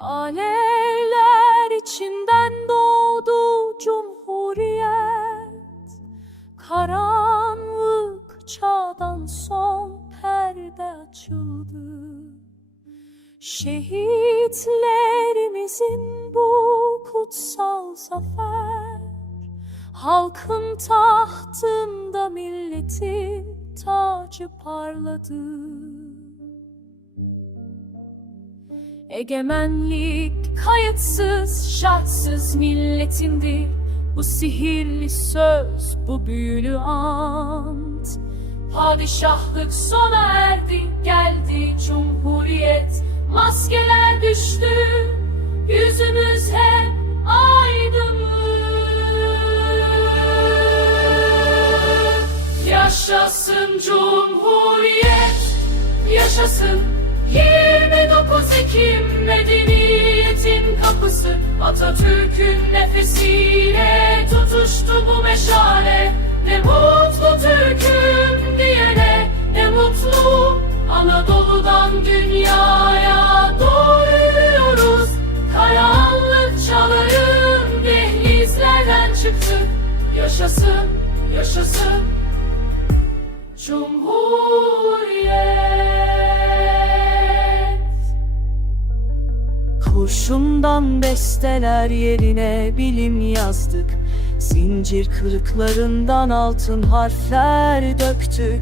Alevler içinden doğdu cumhuriyet. Karanlık çağdan son perde açıldı. Şehitlerimizin bu kutsal zafer Halkın tahtında milletin tacı parladı Egemenlik kayıtsız, şartsız milletindir. Bu sihirli söz, bu büyülü ant. Padişahlık sona erdi, geldi cumhuriyet. Maskeler düştü, yüzümüz hep aydınlık. Yaşasın cumhuriyet, yaşasın 29 Ekim medeniyetin kapısı. Atatürk'ün nefesiyle tutuştu bu meşale. Ne mutlu Türk'üm diyene ne mutlu Anadolu'dan dünyaya doğru yürüyoruz Karanlık çağların dehlizlerden çıktık Yaşasın, yaşasın. Cumhuriyet Kurşundan besteler yerine bilim yazdık. Zincir kırıklarından altın harfler döktük.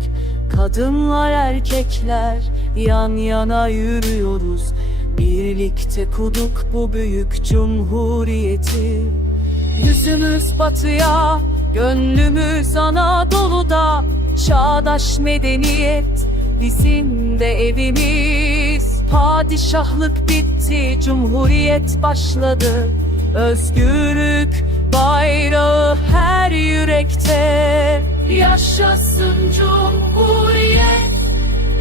Kadınlar erkekler yan yana yürüyoruz. Birlikte kuduk bu büyük cumhuriyeti. Yüzümüz batıya, gönlümüz Anadolu'da. Çağdaş medeniyet bizim de evimiz Padişahlık bitti, cumhuriyet başladı. Özgürlük bayrağı her yürekte. Yaşasın cumhuriyet,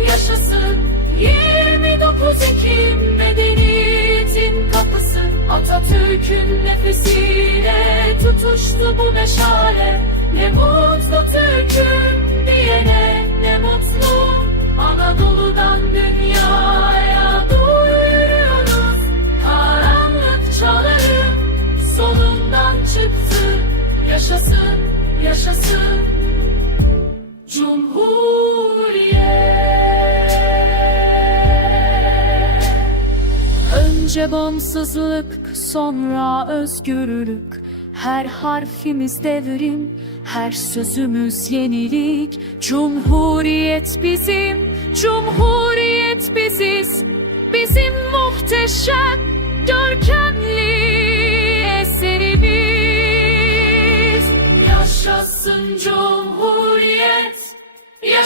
yaşasın. 29 Ekim medeniyetin kapısı. Atatürk'ün nefesiyle tutuştu bu meşale. Ne mutlu Türk'üm Önce bağımsızlık, sonra özgürlük. Her harfimiz devrim, her sözümüz yenilik. Cumhuriyet bizim, cumhuriyet biziz. Bizim muhteşem, görkemli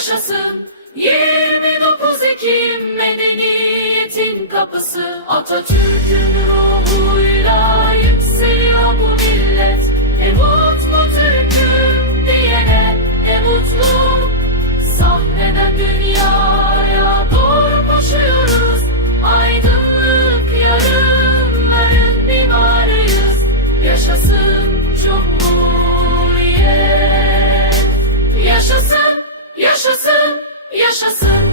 yaşasın. 29 Ekim medeniyetin kapısı. Atatürk'ün ruhuyla Yaşasın, yaşasın.